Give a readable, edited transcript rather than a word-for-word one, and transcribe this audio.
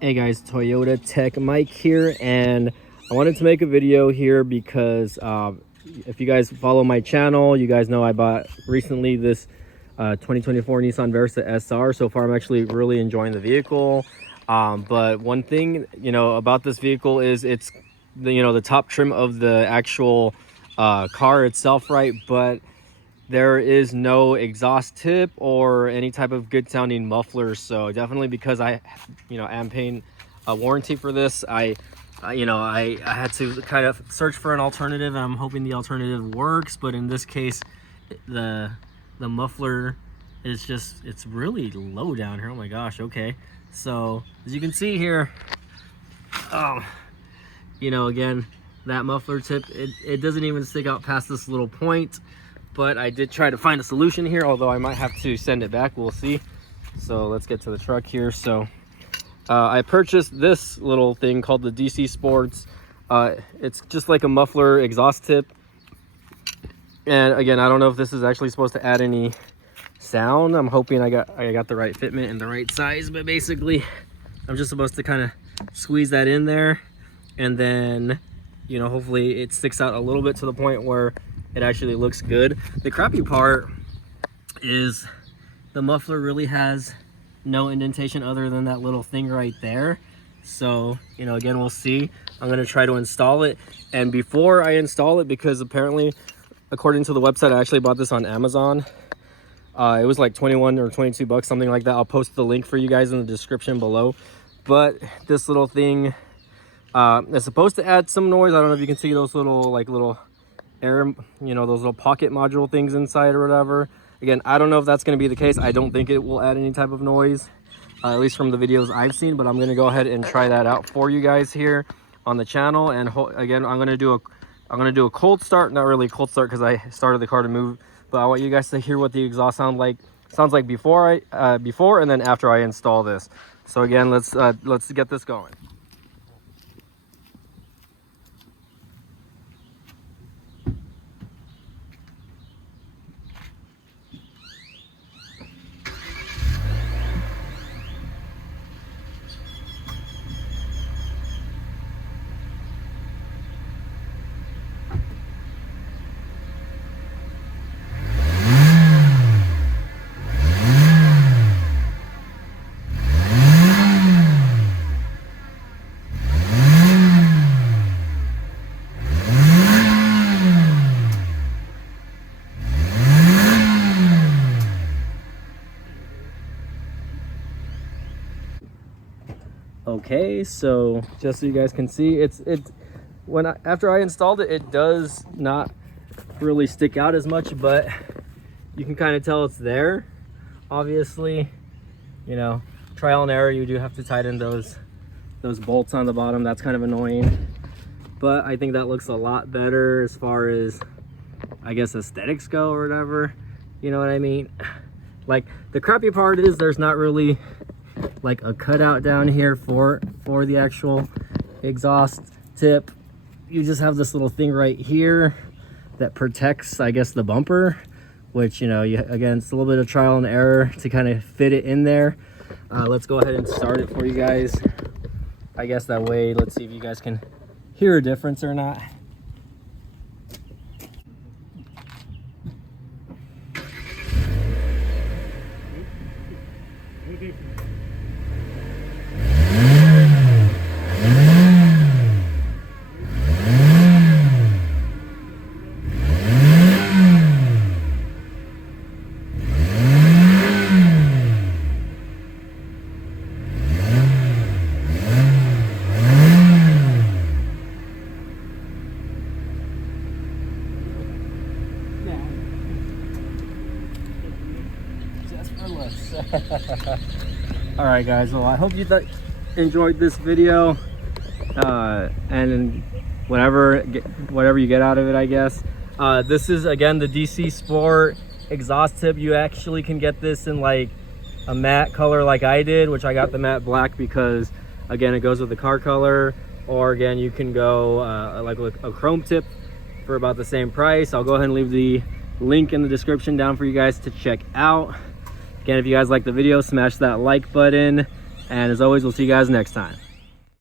Hey guys, Toyota Tech Mike here, and I wanted to make a video here because if you guys follow my channel, you guys know I bought recently this 2024 Nissan Versa SR. So far I'm actually really enjoying the vehicle, but one thing about this vehicle is it's the top trim of the actual car itself, right? But there is no exhaust tip or any type of good sounding muffler. So definitely, because I am paying a warranty for this, I had to kind of search for an alternative, and I'm hoping the alternative works. But in this case, the muffler is just, it's really low down here. Oh my gosh. Okay, so as you can see here, again, that muffler tip, it doesn't even stick out past this little point. But I did try to find a solution here, although I might have to send it back. We'll see. So let's get to the truck here. So I purchased this little thing called the DC Sports. It's just like a muffler exhaust tip. And again, I don't know if this is actually supposed to add any sound. I'm hoping I got the right fitment and the right size, but basically I'm just supposed to kind of squeeze that in there, and then hopefully it sticks out a little bit to the point where it actually looks good. The crappy part is the muffler really has no indentation other than that little thing right there. So again, we'll see. I'm going to try to install it, and before I install it, because apparently according to the website, I actually bought this on Amazon. It was like 21 or 22 bucks, something like that. I'll post the link for you guys in the description below. But this little thing is supposed to add some noise. I don't know if you can see those little air, those little pocket module things inside or whatever. Again, I don't know if that's going to be the case. I don't think it will add any type of noise, at least from the videos I've seen, but I'm going to go ahead and try that out for you guys here on the channel. And again, I'm going to do a cold start. Not really a cold start because I started the car to move, but I want you guys to hear what the exhaust sounds like before and then after I install this. So again, let's get this going. Okay, so just so you guys can see, after I installed it, it does not really stick out as much, but you can kind of tell it's there. Obviously, trial and error, you do have to tighten those bolts on the bottom. That's kind of annoying, but I think that looks a lot better as far as, I guess, aesthetics go or whatever. You know what I mean? Like, the crappy part is there's not really like a cutout down here for the actual exhaust tip. You just have this little thing right here that protects, I guess, the bumper, which again, it's a little bit of trial and error to kind of fit it in there. Let's go ahead and start it for you guys. I guess that way, let's see if you guys can hear a difference or not. All right, guys, well, I hope you enjoyed this video, and whatever you get out of it, I guess. This is, again, the DC Sport exhaust tip. You actually can get this in like a matte color like I did, which I got the matte black because, again, it goes with the car color. Or again, you can go like a chrome tip for about the same price. I'll go ahead and leave the link in the description down for you guys to check out. Again, if you guys like the video, smash that like button, And as always, we'll see you guys next time.